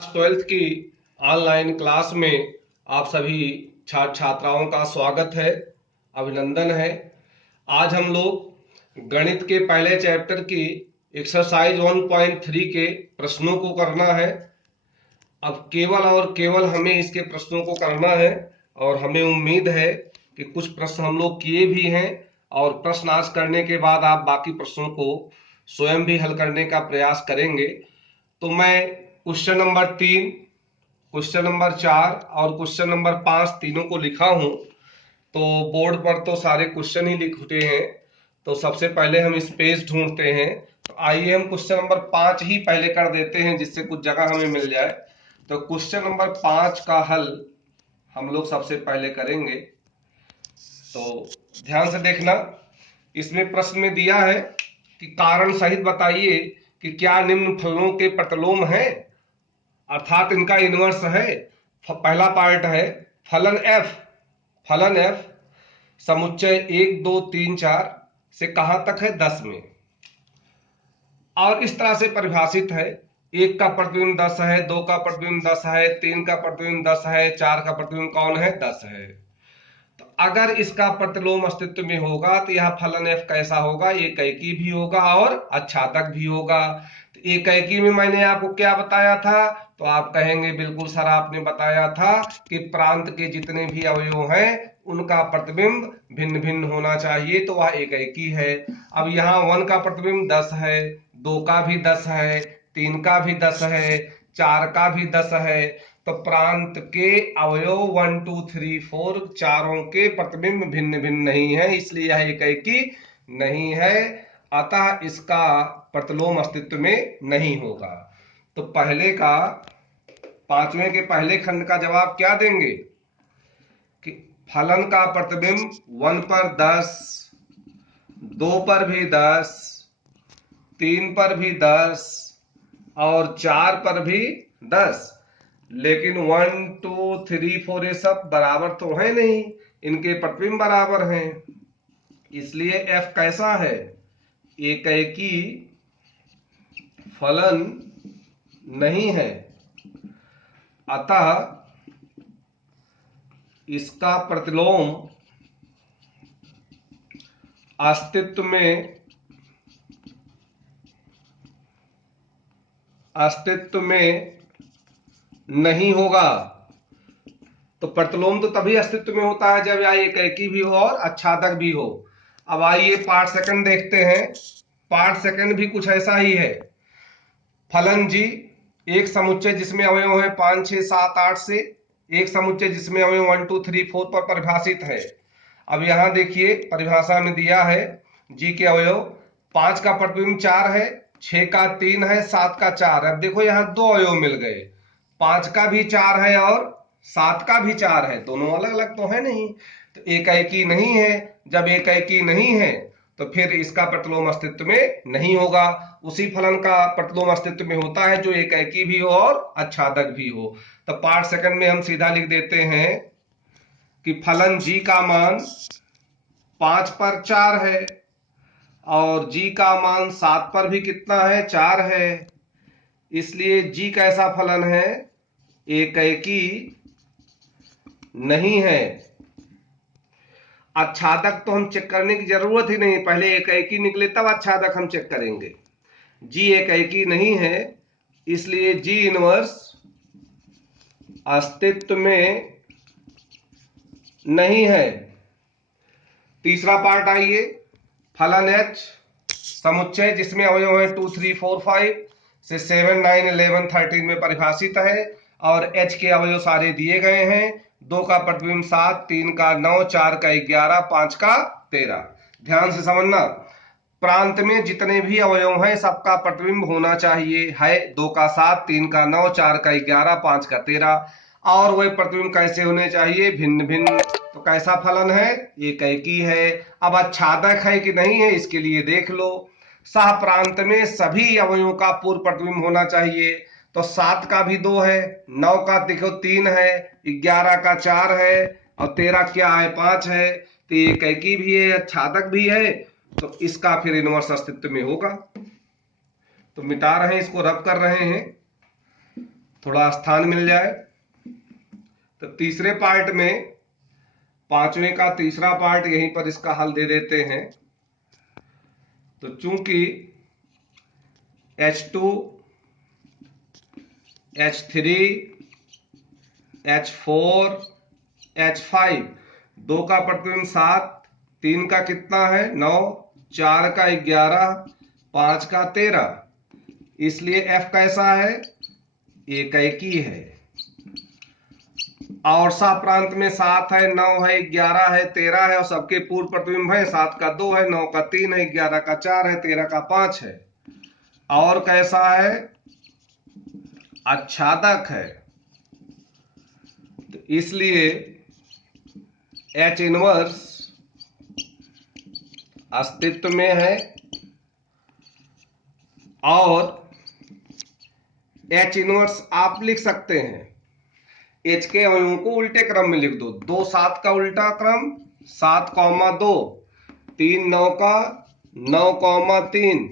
Twelfth की online class में आप सभी छात्र छात्राओं का स्वागत है, अभिनंदन है। आज हम लोग गणित के पहले चैप्टर की एक्सरसाइज 1.3 के प्रश्नों को करना है। अब केवल और केवल हमें इसके प्रश्नों को करना है और हमें उम्मीद है कि कुछ प्रश्न हम लोग किए भी हैं और प्रश्न आज करने के बाद आप बाकी प्रश्नों को स्वयं भी हल करने का प्रयास करेंगे। तो मैं क्वेश्चन नंबर 3, क्वेश्चन नंबर 4 और क्वेश्चन नंबर 5 तीनों को लिखा हूं। तो बोर्ड पर तो सारे क्वेश्चन ही लिखे हैं, तो सबसे पहले हम स्पेस ढूंढते हैं। तो आइए हम क्वेश्चन नंबर 5 ही पहले कर देते हैं जिससे कुछ जगह हमें मिल जाए। तो क्वेश्चन नंबर 5 का हल हम लोग सबसे पहले करेंगे। तो ध्यान से देखना, इसमें प्रश्न में दिया है कि कारण सहित बताइए कि क्या निम्न फलनों के प्रतिलोम हैं, अर्थात इनका इनवर्स है। पहला पार्ट है फलन एफ समुच्चय 1 2 3 4 से कहां तक है 10 में, और इस तरह से परिभाषित है। 1 का प्रतिबिंब 10 है, 2 का प्रतिबिंब 10 है, 3 का प्रतिबिंब 10 है, 4 का प्रतिबिंब कौन है 10 है। तो अगर इसका प्रतिलोम अस्तित्व में होगा तो यह फलन एफ कैसा होगा, एकैकी भी होगा और अच्छादक भी होगा। तो एकैकी में मैंने आपको क्या बताया था, तो आप कहेंगे बिल्कुल सर आपने बताया था कि प्रांत के जितने भी अवयव हैं उनका प्रतिबिंब भिन्न भिन्न होना चाहिए, तो वह एकैकी है। अब यहाँ 1 का प्रतिबिंब 10 है, 2 का भी 10 है, 3 का भी 10 है, 4 का भी 10 है। तो प्रांत के अवयव 1 2 3 4 चारों के प्रतिबिंब भिन्न भिन्न नहीं है, इसलिए यह एकैकी नहीं है, अतः इसका प्रतिलोम अस्तित्व में नहीं होगा। तो पहले का, पांचवें के पहले खंड का जवाब क्या देंगे कि फलन का प्रतिबिंब 1 पर 10, 2 पर भी 10, 3 पर भी 10 और 4 पर भी 10। लेकिन 1 2 3 4 ये सब बराबर तो है नहीं, इनके प्रतिबिंब बराबर हैं, इसलिए एफ कैसा है, एकैकी फलन नहीं है, अतः इसका प्रतिलोम अस्तित्व में नहीं होगा। तो प्रतिलोम तो तभी अस्तित्व में होता है जब यह एकैकी भी हो और अच्छादक भी हो। अब आइए पार्ट सेकंड देखते हैं। पार्ट सेकंड भी कुछ ऐसा ही है। फलन जी एक समुच्चय जिसमें अवयव है 5 6 7 8 से एक समुच्चय जिसमें अवयव 1 2 3 4 पर परिभाषित है। अब यहां देखिए परिभाषा में दिया है जी के अवयव 5 का प्रतिबिंब 4 है, 6 का 3 है, 7 का 4 है। अब देखो यहां दो अवयव मिल गए, 5 का भी 4 है और 7 का भी 4 है, दोनों अलग अलग तो है नहीं, तो एकैकी नहीं है। जब एकैकी नहीं है तो फिर इसका प्रतिलोम अस्तित्व में नहीं होगा। उसी फलन का प्रतिलोम अस्तित्व में होता है जो एकैकी भी हो और अच्छादक भी हो। तो पार्ट सेकंड में हम सीधा लिख देते हैं कि फलन जी का मान 5 पर 4 है और जी का मान 7 पर भी कितना है 4 है, इसलिए जी कैसा फलन है, एकैकी नहीं है। अच्छादक तो हम चेक करने की जरूरत ही नहीं, पहले एकैकी निकले तब अच्छादक हम चेक करेंगे। जी एकैकी नहीं है, इसलिए जी इनवर्स अस्तित्व में नहीं है। तीसरा पार्ट आइए, फलन एच समुच्चय जिसमें अवयव है 2 3 4 5 से 7 9 11 13 में परिभाषित है और एच के अवयव सारे दिए गए हैं। 2 का प्रतिबिंब 7, 3 का 9, 4 का 11, 5 का 13। ध्यान से समझना, प्रांत में जितने भी अवयव हैं सबका प्रतिबिंब होना चाहिए है 2 का 7, 3 का 9, 4 का 11, 5 का 13, और वही प्रतिबिंब कैसे होने चाहिए, भिन्न भिन्न। तो कैसा फलन है, एकैकी है। अब अच्छादक है कि नहीं है इसके लिए देख लो, सह प्रांत में सभी अवयवों का पूर्व प्रतिबिंब होना चाहिए। तो 7 का भी 2 है, 9 का देखो 3 है, 11 का 4 है और 13 क्या है 5 है, तो एकैकी भी है अच्छादक भी है, तो इसका फिर इनवर्स अस्तित्व में होगा। तो मिटा रहे हैं इसको, रब कर रहे हैं। थोड़ा स्थान मिल जाए। तो तीसरे पार्ट में, पांचवें का तीसरा पार्ट, यहीं पर इसका हल दे देते हैं। तो चूंकि H2, H3, H4, H5, 2 का प्रतिबिंब 7, 3 का कितना है 9, 4 का 11, 5 का 13, इसलिए F कैसा है, एकैकी है। और सा प्रांत में 7 है, 9 है, 11 है, 13 है और सबके पूर्व प्रतिबिंब है। 7 का 2 है, 9 का 3 है, 11 का 4 है, 13 का 5 है। और कैसा है, आच्छादक है। तो इसलिए H इनवर्स अस्तित्व में है और H इनवर्स आप लिख सकते हैं, H के अवयवों को उल्टे क्रम में लिख दो। 2 7 का उल्टा क्रम 7,2, 3 9 का 9,3,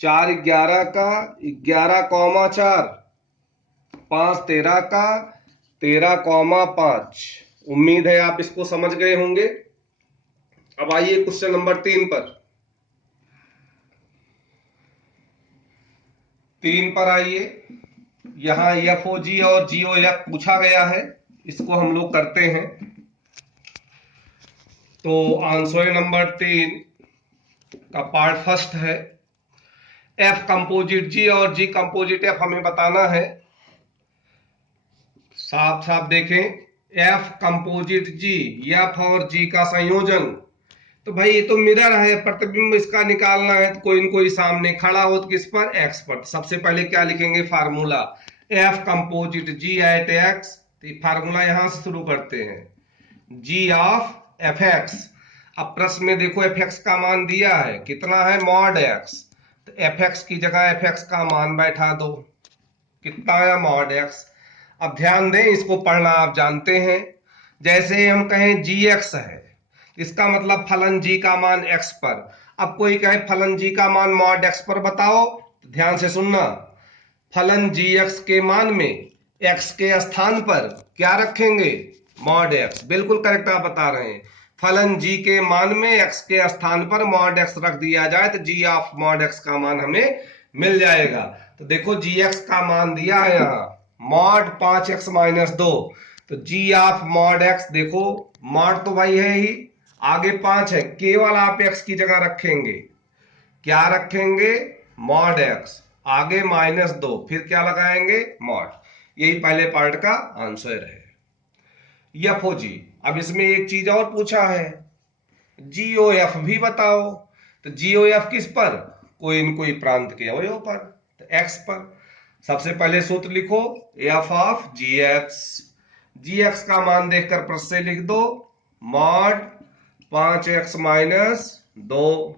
4 11 का 11,4, 5 13 का 13,5। उम्मीद है आप इसको समझ गए होंगे। अब आइए क्वेश्चन नंबर 3 पर। 3 पर आइए। यहां FOG और GOF पूछा गया है, इसको हम लोग करते हैं। तो आंसर नंबर 3 का पार्ट फर्स्ट है, F कंपोजिट G और G कंपोजिट F हमें बताना है। साफ साफ देखें, F कंपोजिट G, F और G का संयोजन। तो भाई ये तो मिरर है, प्रतिबिंब इसका निकालना है। तो कोई न कोई सामने खड़ा हो, तो किस पर, X पर। तो सबसे पहले क्या लिखेंगे, formula F composite G at X। तो फार्मूला यहां से शुरू करते हैं, G ऑफ Fx। अब प्रश्न में देखो Fx का मान दिया है, कितना है, मॉड x। तो Fx की जगह Fx का मान बैठा दो, कितना है, मॉड x। अब ध्यान दें, इसको पढ़ना आप जानते हैं। जैसे हम कहें gx है, इसका मतलब फलन g का मान x पर। अब कोई कहे फलन g का मान मॉड x पर बताओ, तो ध्यान से सुनना, फलन gx के मान में x के स्थान पर क्या रखेंगे, मॉड x। बिल्कुल करेक्ट आप बता रहे हैं। फलन g के मान में x के स्थान पर मॉड x रख दिया जाए तो g ऑफ मॉड x का मान हमें मिल जाएगा। तो देखो gx का मान दिया है यहां, मॉड 5x - 2। तो g ऑफ मॉड x, देखो मॉड तो भाई है ही, आगे 5 है, केवल आप x की जगह रखेंगे, क्या रखेंगे, मॉड x, आगे -2, फिर क्या लगाएंगे, मॉड। यही पहले पार्ट का आंसर है। FOG। अब इसमें एक चीज और पूछा है, GOF भी बताओ। तो GOF किस पर, कोई न कोई प्रांत के अवयव पर, तो X पर। सबसे पहले सूत्र लिखो, F ऑफ GX का मान देखकर प्रश्न से लिख दो, मॉड 5x - 2।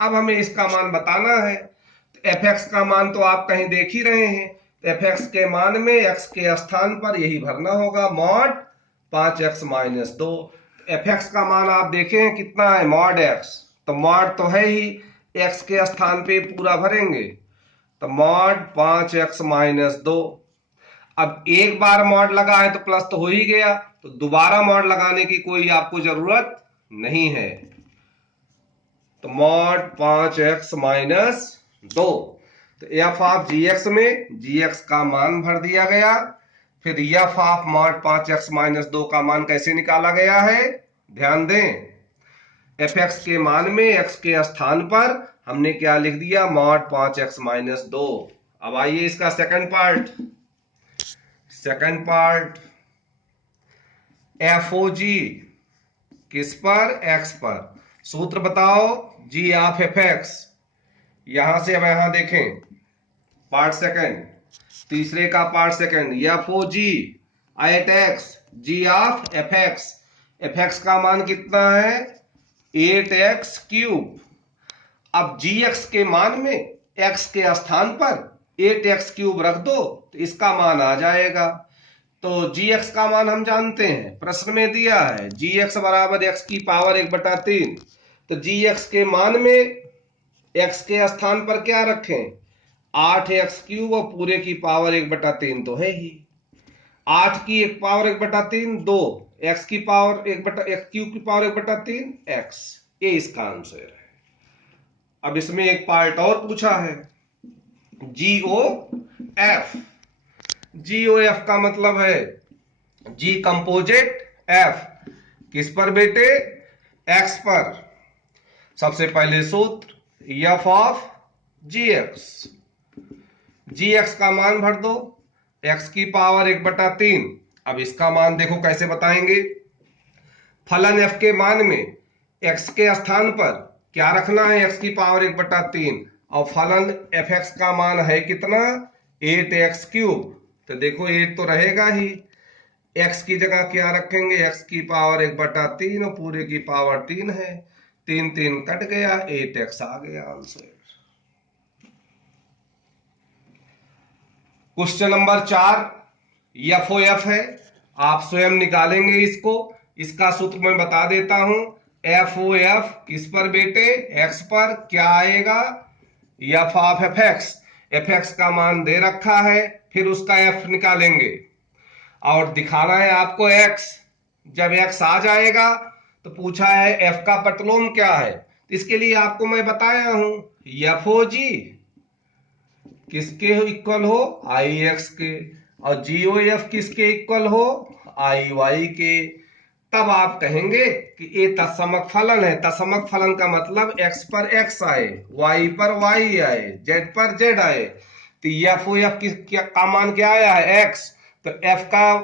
अब हमें इसका मान बताना है। तो Fx का मान तो आप कहीं देख ही रहे हैं, Fx के मान में x के स्थान पर यही भरना होगा, मॉड 5x - 2। Fx का मान आप देखें कितना है, मॉड x। तो मॉड तो है ही, x के स्थान पे पूरा भरेंगे, तो मॉड 5x - 2। अब एक बार मॉड लगा है तो प्लस तो हो ही गया, तो दोबारा मॉड लगाने की कोई आपको जरूरत नहीं है। तो मॉड 5x - 2। तो F ऑफ GX में GX का मान भर दिया गया। फिर F ऑफ मॉड 5x - 2 का मान कैसे निकाला गया है, ध्यान दें, Fx के मान में x के स्थान पर हमने क्या लिख दिया, मॉड 5x - 2। अब आइए इसका सेकंड पार्ट। FOG किस पर, x पर। सूत्र बताओ, G ऑफ Fx। यहां से अब यहां देखें, पार्ट सेकंड, तीसरे का part second, FOG at x, G of Fx। Fx का मान कितना है, 8x³। अब gx के मान में x के स्थान पर 8x³ रख दो तो इसका मान आ जाएगा। तो gx का मान हम जानते हैं, प्रश्न में दिया है gx बराबर x की पावर 1/3। तो gx के मान में x के स्थान पर क्या रखें, 8x³ और पूरे की पावर 1/3 तो है ही। 8 की एक पावर 1/3 2, x की पावर 1/x³ की पावर 1/3 x। ये इसका आंसर है। अब इसमें एक पार्ट और पूछा है, GOF। GOF का मतलब है G कंपोजिट, F किस पर बेटे, X पर। सबसे पहले सूत्र F ऑफ GX। GX का मान भर दो, x की पावर 1/3। अब इसका मान देखो कैसे बताएंगे। फलन f के मान में x के स्थान पर क्या रखना है, x की पावर 1/3, और फलन fx का मान है कितना, 8x³। तो देखो 8 तो रहेगा ही, x की जगह क्या रखेंगे, x की पावर 1/3 और पूरे की पावर 3 है, 3 3 कट गया, 8x आ गया आंसर। क्वेश्चन नंबर 4 FOF है, आप स्वयं निकालेंगे इसको। इसका सूत्र मैं बता देता हूं, FOF किस पर बेटे, x पर। क्या आएगा, F ऑफ fx। fx का मान दे रखा है, फिर उसका f निकालेंगे और दिखाना है आपको x। जब x आ जाएगा तो पूछा है f का प्रतिलोम क्या है, इसके लिए आपको मैं बताया हूं, FOG किसके इक्वल हो, IX के, और GOF किसके इक्वल हो, IY के। तब आप कहेंगे कि ये तत्समक फलन है। तत्समक फलन का मतलब x पर x आए, y पर y आए, z पर z आए। तो FOF का मान क्या आया है, x। तो f का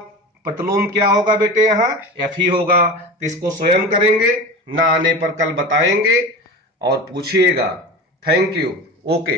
प्रतिलोम क्या होगा बेटे, यहाँ f ही होगा। तो इसको स्वयं करेंगे, ना आने पर कल बताएंगे और पूछिएगा। Thank you. ओके।